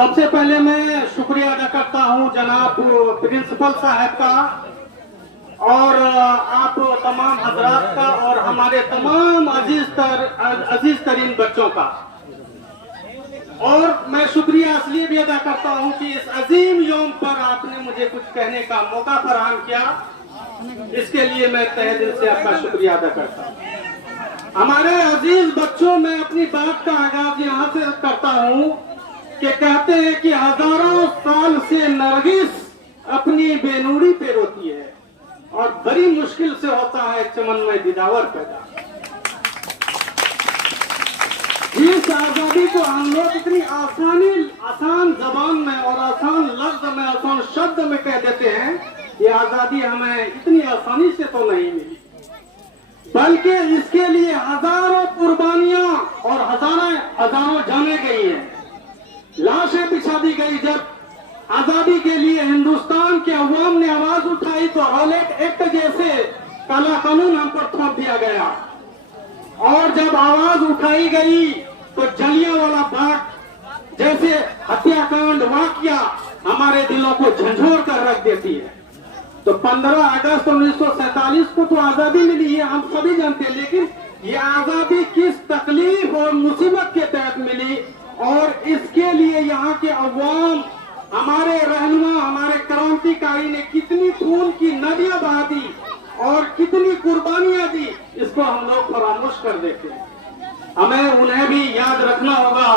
सबसे पहले मैं शुक्रिया अदा करता हूं जनाब प्रिंसिपल साहब का और आप तमाम हजरात का और हमारे तमाम अजीज तरीन बच्चों का। और मैं शुक्रिया इसलिए भी अदा करता हूं कि इस अजीम यौम पर आपने मुझे कुछ कहने का मौका फराहम किया, इसके लिए मैं तहे दिल से आपका शुक्रिया अदा करता हूं। हमारे अजीज बच्चों, मैं अपनी बात का आगाज यहाँ से करता हूँ कि कहते हैं कि हजारों साल से नरगिस अपनी बेनूरी पे रोती है और बड़ी मुश्किल से होता है चमन में दिदावर पैदा। इस आजादी को हम लोग इतनी आसान जबान में और आसान लफ्ज में, आसान शब्द में कह देते हैं। ये आजादी हमें इतनी आसानी से तो नहीं मिली, बल्कि इसके लिए हजारों कुर्बानियां और हजारों जाने गई हैं, लाशें बिछा दी गई। जब आजादी के लिए हिंदुस्तान के अवाम ने आवाज उठाई तो रॉलेट एक्ट जैसे काला कानून हम पर थोप दिया गया, और जब आवाज उठाई गई तो जलियांवाला बाग जैसे हत्याकांड वाकया हमारे दिलों को झंझोर कर रख देती है। तो 15 अगस्त 1947 को तो आजादी मिली है, हम सभी जानते हैं, लेकिन ये आजादी किस तकलीफ और मुसीबत के तहत मिली, और इसके लिए यहाँ के अवाम, हमारे रहनुमा, हमारे क्रांतिकारी ने कितनी खून की नदियां बहा दी और कितनी कुर्बानियां दी, इसको हम लोग फरामोश कर देते हैं। हमें उन्हें भी याद रखना होगा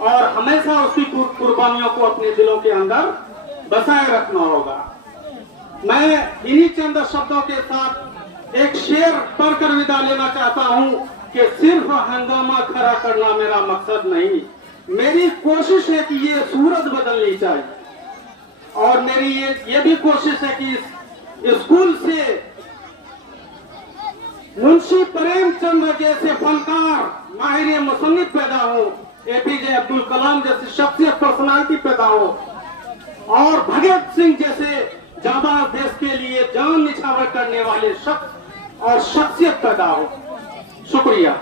और हमेशा उसकी कुर्बानियों को अपने दिलों के अंदर बसाए रखना होगा। मैं इन्हीं चंद शब्दों के साथ एक शेर पढ़कर विदा लेना चाहता हूं कि सिर्फ हंगामा खड़ा करना मेरा मकसद नहीं, मेरी कोशिश है कि ये सूरत बदलनी चाहिए, और मेरी ये भी कोशिश है कि स्कूल से मुंशी प्रेमचंद जैसे फनकार, माहिर मुसन्निफ पैदा हो, एपीजे अब्दुल कलाम जैसी शख्सियत, पर्सनालिटी पैदा हो, और भगत सिंह जैसे जाबाज, देश के लिए जान निछावर करने वाले शख्स और शख्सियत पैदा हो। शुक्रिया।